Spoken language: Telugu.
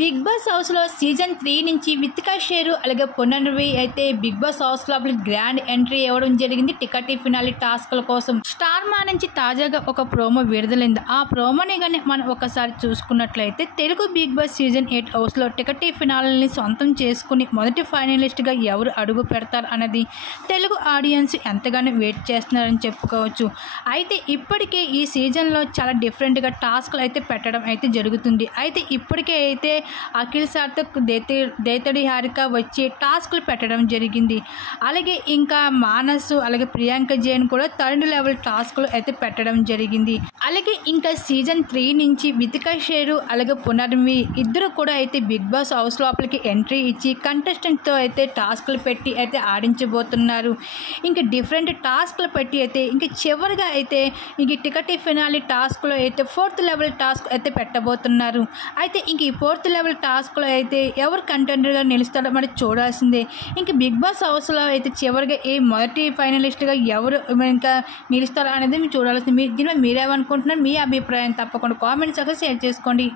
బిగ్ బాస్ హౌస్లో సీజన్ 3 నుంచి వితికా షేరు అలాగే పునర్వి అయితే బిగ్ బాస్ హౌస్ లోపలికి గ్రాండ్ ఎంట్రీ ఇవ్వడం జరిగింది. టికెట్ ఫినాలి టాస్క్ల కోసం స్టార్ మా నుంచి తాజాగా ఒక ప్రోమో విడుదలైంది. ఆ ప్రోమోని కానీ మనం ఒకసారి చూసుకున్నట్లయితే తెలుగు బిగ్ బాస్ సీజన్ 8 హౌస్లో టికెట్ ఫినాలని సొంతం చేసుకుని మొదటి ఫైనలిస్ట్గా ఎవరు అడుగు పెడతారు అన్నది తెలుగు ఆడియన్స్ ఎంతగానో వెయిట్ చేస్తున్నారని చెప్పుకోవచ్చు. అయితే ఇప్పటికే ఈ సీజన్లో చాలా డిఫరెంట్గా టాస్క్లు అయితే పెట్టడం అయితే జరుగుతుంది. అయితే ఇప్పటికే అయితే అఖిల్ సార్థక్ దేతడి హారిక వచ్చి టాస్క్లు పెట్టడం జరిగింది. అలాగే ఇంకా మానస్ అలాగే ప్రియాంక జైన్ కూడా 3rd లెవెల్ టాస్క్లు అయితే పెట్టడం జరిగింది. అలాగే ఇంకా సీజన్ 3 నుంచి వితికా షేరు అలాగే పునర్వి ఇద్దరు కూడా అయితే బిగ్ బాస్ హౌస్ లోపలికి ఎంట్రీ ఇచ్చి కంటెస్టెంట్తో అయితే టాస్క్లు పెట్టి అయితే ఆడించబోతున్నారు. ఇంకా డిఫరెంట్ టాస్క్లు పెట్టి అయితే ఇంకా చివరిగా అయితే ఇంక టికెట్ ఫినాలి టాస్క్లో అయితే 4th లెవెల్ టాస్క్ అయితే పెట్టబోతున్నారు. అయితే ఇంక ఈ 4th లెవెల్ టాస్క్లో అయితే ఎవరు కంటెండర్గా నిలుస్తారో మరి చూడాల్సిందే. ఇంక బిగ్ బాస్ హౌస్లో అయితే చివరిగా ఏ మొదటి ఫైనలిస్ట్గా ఎవరు ఇంకా నిలుస్తారో అనేది మీరు చూడాల్సింది. దీనిలో మీరేమనుకుంటున్నారు? మీ అభిప్రాయం తప్పకుండా కామెంట్స్ షేర్ చేసుకోండి.